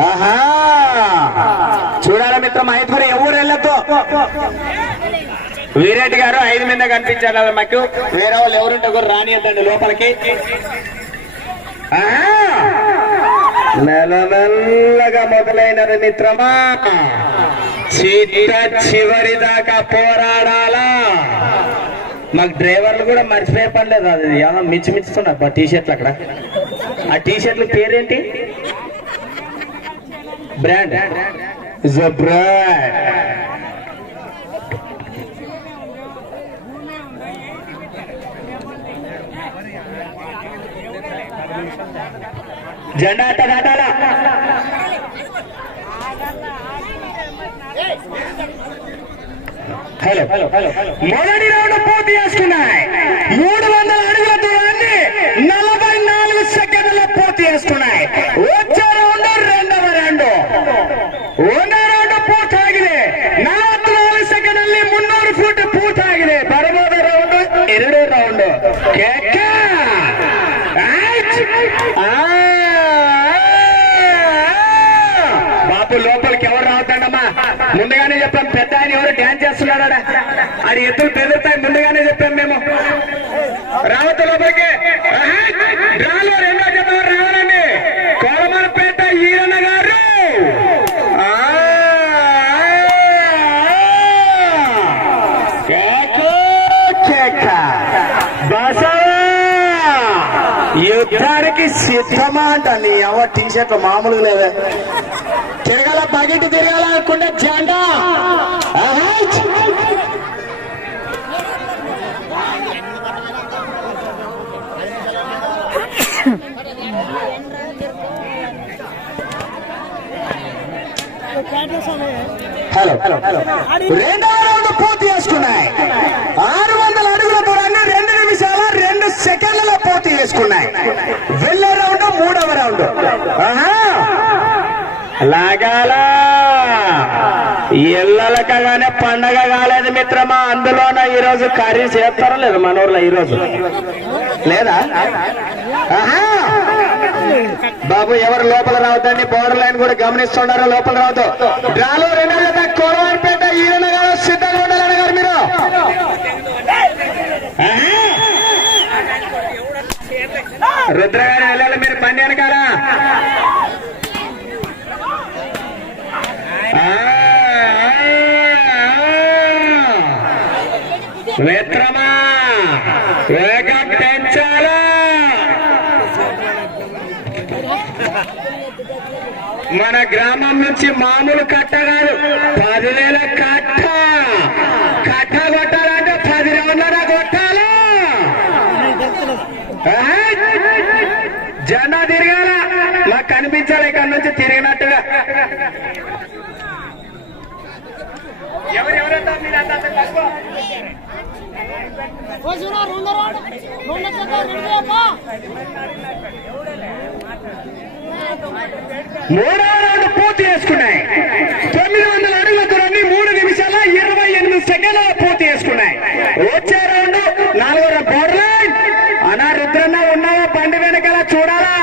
ఆహా! చూడాల మిత్రం ఐదుగురు ఎవరు వెళ్ళతో వీరెడ్డి గారు ఐదు మీద కనిపించారు మాకు. వేరే వాళ్ళు ఎవరుంటే ఒకరు రానియద్దండి లోపలికి. నెల మెల్లమెల్లగా మొదలైనది మిత్రమా. చిట్ట చివరి దాకా పోరాడాలా? మాకు డ్రైవర్లు కూడా మర్చిపోయే పని లేదు అది. ఏమో మిచ్చి మిచ్చుతున్నారు టీ షర్ట్లు అక్కడ? ఆ టీషర్ట్ పేరేంటి? బ్రాండ్. బ్రాండ్ జెండా అట్ట దాటాలా? హలో మొదటి రౌండ్ పూర్తి చేసుకున్నాయి. మూడు వందల అడుగుల దూరాన్ని నలభై నాలుగు సెకండ్ల పూర్తి చేసుకున్నాయి. ముందుగానే చెప్పాం పెద్ద ఆయన ఎవరు డ్యాన్స్ చేస్తున్నాడా? ఆడి ఎత్తులు పెరుగుతాయి ముందుగానే చెప్పాం మేము. రావద్దు లోపలికి. రాలో రెండో యుద్ధానికి సిద్ధమా అంట నీ అవ్వ టీ షర్ట్ మామూలుగా లేదా తిరగాల బకెట్ తిరగాల అనుకుంటే జెండా! హలో హలో రెండవ రౌండ్ పూర్తి చేసుకున్నాయి. చేసుకున్నాయి వెళ్ళే రౌండ్ మూడవ రౌండ్. లాగాల? ఇళ్ళలకగానే పండగ కాలేదు మిత్రమా అందులోన ఈ రోజు కర్రీ చేస్తారా లేదు మన ఊర్లో ఈ రోజు లేదా బాబు ఎవరు లోపల రావద్దండి బోర్డర్ లైన్ కూడా గమనిస్తున్నారు లోపల రావద్దు. డ్రాలో రెండు జత కోరవారిపేట ఈరన్న గారు సిద్ధంగా ఉండాలని గారు మీరు. ఆహా! రుద్ర వెళ్ళాలి మీరు బండి వెనకాల. ఆ, మిత్రమా వేగం పెంచాలా? మన గ్రామం నుంచి మామూలు కట్ట కాదు పదివేల కట్ట. కట్ట కొట్టాలంటే పది రౌండ్ల కొట్టాలా? జెండా తిరగాల? మాకు కనిపించాలి ఇక్కడ నుంచి తిరిగినట్టుగా? ఎవరెవరైతే మీరంతా తక్కువ? రోజున రెండు రోడ్డు రెండు జత రెండు అమ్మా మూడవ రౌండ్ పూర్తి చేసుకున్నాయి తొమ్మిది వందల అడుగుల దూరాన్ని మూడు నిమిషాల ఇరవై ఎనిమిది సెకండ్ల పూర్తి చేసుకున్నాయి వచ్చే రౌండ్ నాలుగో బోర్డర్ లైన్ అనా రుద్రన్న ఉన్నావా బండి వెనకాల చూడాలా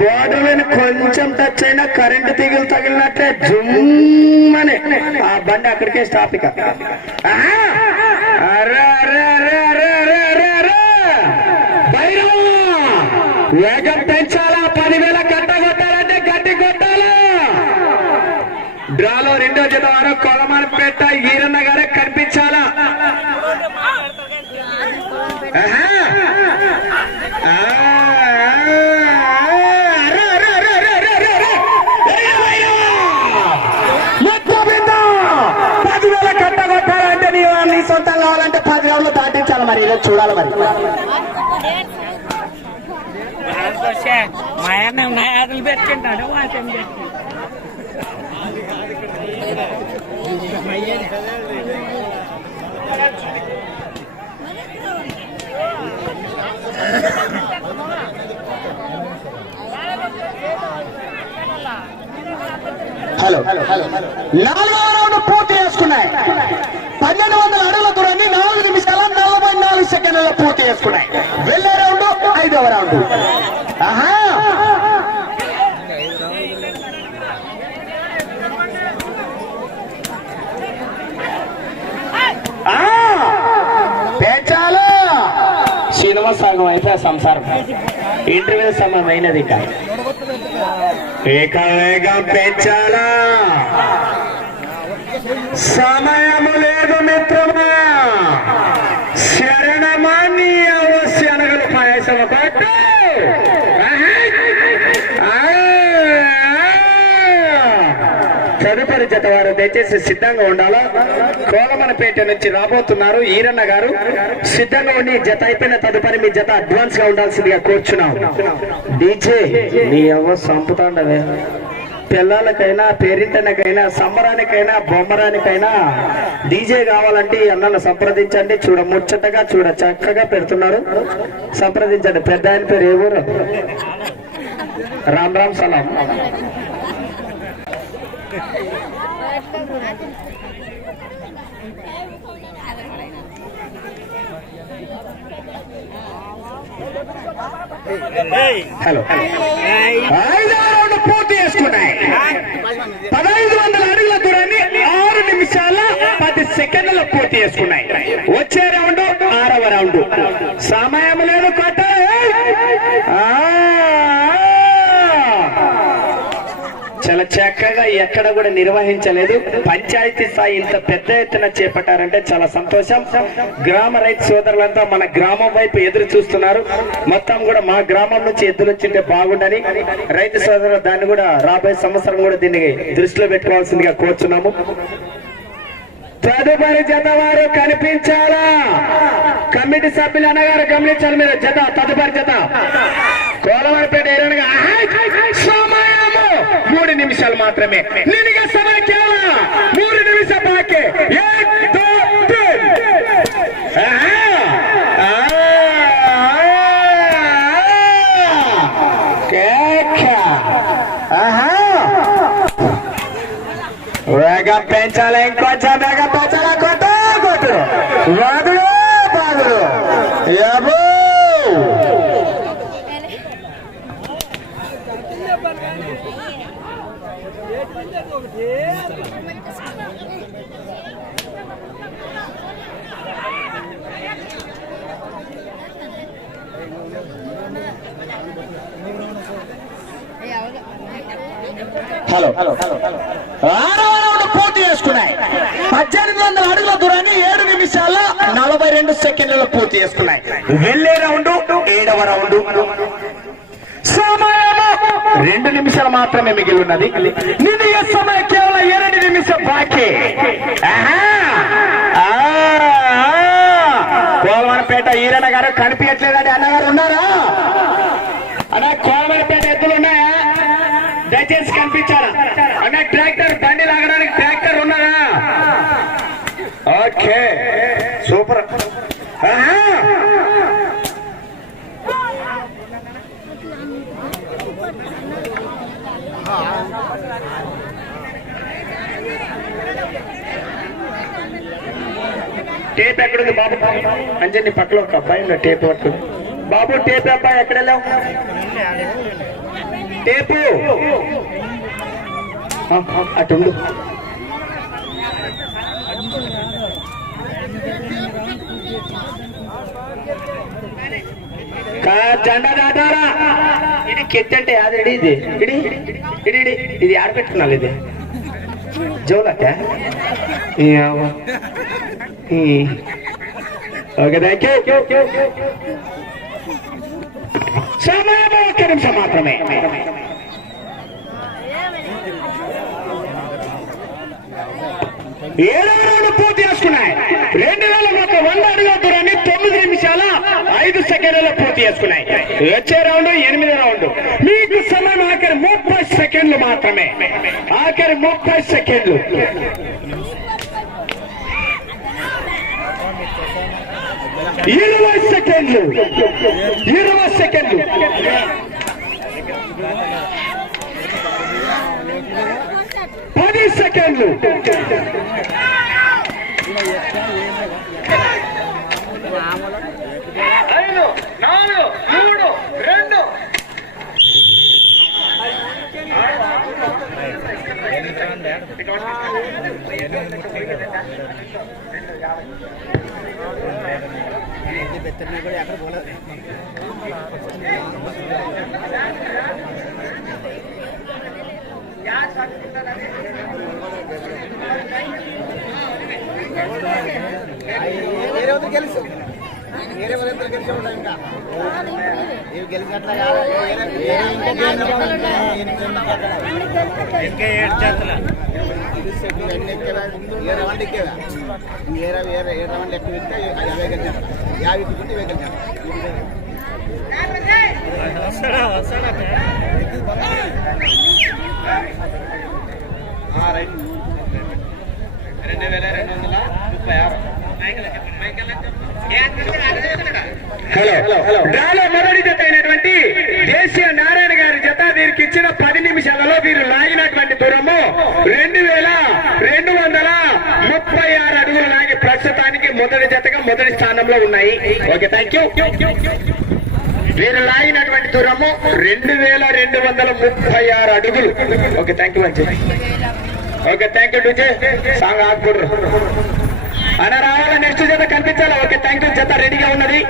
బోర్డర్ లైన్ కొంచెం కరెంటు తీగలు తగిలినట్లే జుమ్మని. ఆ బండి అక్కడికే స్టాప్ ఇక. వేగం పెంచాలా? పదివేల కట్ట కొట్టాలంటే గడ్డి కొట్టాలా? డ్రాలో రెండో జత వారు పెట్ట ఈరన్న గారే కనిపించాలా ఆహా. ఆ, అరే, అరే, అరే, అరే, అరే, అరే, అరే. ఏ భైరవ! మొత్తం మీద పదివేల కట్ట కొట్టాలంటే నీ నీ సొంతం కావాలంటే పది రోజులు దాటించాలి మరి ఇలా చూడాలి మరి. వాచం పెట్టి హలో. నాలుగవ రౌండ్ పూర్తి చేసుకున్నాయి పన్నెండు వందల అడుగుల దూరాన్ని నాలుగు చేసుకున్నాయి. వెళ్ళే రౌండ్ ఐదవ రౌండ్. ఆహా! ఆ, పెంచాలా! సినిమా అయితే సంసారం. ఇంటర్వ్యూ సమయం అయినది ఇక. ఇక వేగం పెంచాలా? సమయములు లేదు మిత్రమా శరణమాన్ని అవశ్యనగలు పాయసము కొట్టు తదుపరి జత వారు దయచేసి సిద్ధంగా ఉండాలా? కోలమనపేట నుంచి రాబోతున్నారు ఈరన్న గారు. సిద్ధంగా ఉండి జత అయిపోయిన తదుపరి మీ జత అడ్వాన్స్గా ఉండాల్సిందిగా కూర్చున్నాం. డీజే నీ అవ్వ సంపుతాండవే. పిల్లలకైనా పేరింటనకైనా సంబరానికైనా బొమ్మరానికైనా డీజే కావాలంటే ఈ అన్నను సంప్రదించండి. చూడ ముచ్చటగా చూడ చక్కగా పెడుతున్నారు. సంప్రదించండి. పెద్ద ఆయన పేరు ఏ ఊరు? రామ్ రామ్ సలాం. హలో ఐదో రౌండ్ పూర్తి చేసుకున్నాయి. పదహైదు వందల అడుగుల దూరాన్ని ఆరు నిమిషాల పది సెకండ్ల పూర్తి చేసుకున్నాయి. వచ్చే రౌండ్ ఆరవ రౌండ్. సమయం లేదు చాలా చక్కగా ఎక్కడ కూడా నిర్వహించలేదు. పంచాయతీ స్థాయి ఇంత పెద్ద ఎత్తున చేపట్టారంటే చాలా సంతోషం. గ్రామ రైతు సోదరులంతా మన గ్రామం వైపు ఎదురు చూస్తున్నారు. మొత్తం కూడా మా గ్రామం నుంచి ఎదురు వచ్చింటే బాగుండని రైతు సోదరులు దాన్ని కూడా రాబోయే సంవత్సరం కూడా దీన్ని దృష్టిలో పెట్టుకోవాల్సిందిగా కోరుచున్నాము. తదుపరి జత వారు కనిపించాలా? కమిటీ సభ్యులు అన్నగారు గమనించాలి మీరు జత తదుపరి జత. కోలవారిపేట ఏరియా మూడు నిమిషాలు మాత్రమే నినగ సమయం కేవలం మూడు నిమిషం బాకే ఏక్, దో, తీన్. ఆహా. ఆ, కేక. ఆహా. వేగం పెంచాలి ఇంకొంచెం వేగం పెంచాలి కొట్టు కొట్టు వాదుడు బాదుడు ఏబో హలో. పోటీ చేసుకున్నాయి. పద్దెనిమిది వందల అడుగుల దూరాన్ని ఏడు నిమిషాల్లో నలభై రెండు సెకండ్లలో పూర్తి చేసుకున్నాయి. వెళ్ళే రౌండ్ ఏడవ రౌండ్. సమయం రెండు నిమిషాలు మాత్రమే మిగిలి ఉన్నది నిధి సమయం కేవలం ఏడు నిమిషం బాకీ. కోలవరపేట ఈరన్న గారు కనిపించట్లేదండి. అన్నగారు ఉన్నారా? దయచేసి కనిపించారా అన్న ట్రాక్టర్ బండి లాగడానికి ట్రాక్టర్ ఉన్నారా ఓకే. సూపర్. టేప్ ఎక్కడుంది బాబు? అంజని పక్కలో ఒక అబ్బాయి టేప్ పట్టు బాబు టేప్ అబ్బాయి ఎక్కడ వెళ్ళావు? టేపు. ఆ, అటు ఉండు. జెండా దాటారా? ఇది కెత్తి అంటే యాదడి ఇది. ఇడి ఇడి ఇడి. ఇది ఆడపెట్టుకున్నాను ఇది. జోలట? ఓకే థ్యాంక్ యూ సమయం ఒక్క నిమిషం మాత్రమే ఏడో రౌండ్ పూర్తి చేసుకున్నాయి. రెండు వేల ఒక వంద అడుగుల దూరాన్ని తొమ్మిది నిమిషాల ఐదు సెకండ్లలో పూర్తి చేసుకున్నాయి. వచ్చే రౌండ్ ఎనిమిది రౌండ్. మీకు సమయం ఆఖరి ముప్పై సెకండ్లు మాత్రమే. ఆఖరి ముప్పై సెకండ్లు. ఇరవై సెకండ్లు. ఇరవై సెకండ్లు. పది సెకండ్లు. ಬೆತ್ತನೆಗಳು ಯಾಕಂದ್ರೆ ಬೋಲ ಕೆಲಸ వేరే వద్ద గెలిచి ఉంటాయి ఇంకా. ఇవి గెలిచినట్ల వేరే ఎక్కువ ఎక్కితే అది అవే గెలిచినట్ల. యాభై ఎక్కితే ఇవే గెలిచినట్ల. హలో డ్రాలో మొదటి జత అయినటువంటి దేశీయ నారాయణ గారి జత వీరికి ఇచ్చిన పది నిమిషాలలో వీరు లాగినటువంటి దూరము రెండు వేల రెండు వందల ముప్పై ఆరు అడుగులు లాగి ప్రస్తుతానికి మొదటి జతగా మొదటి స్థానంలో ఉన్నాయి. ఓకే థ్యాంక్ యూ వీరు లాగినటువంటి దూరము రెండు వేల రెండు వందల ముప్పై ఆరు అడుగులు. ఓకే థ్యాంక్ యూ మంచి ఓకే థ్యాంక్ యూ సాంగ్ ఆకుకూడరు అన్న రావాలా నెక్స్ట్ జత కనిపించాలా. ఓకే థ్యాంక్ యూ జత రెడీగా ఉన్నది.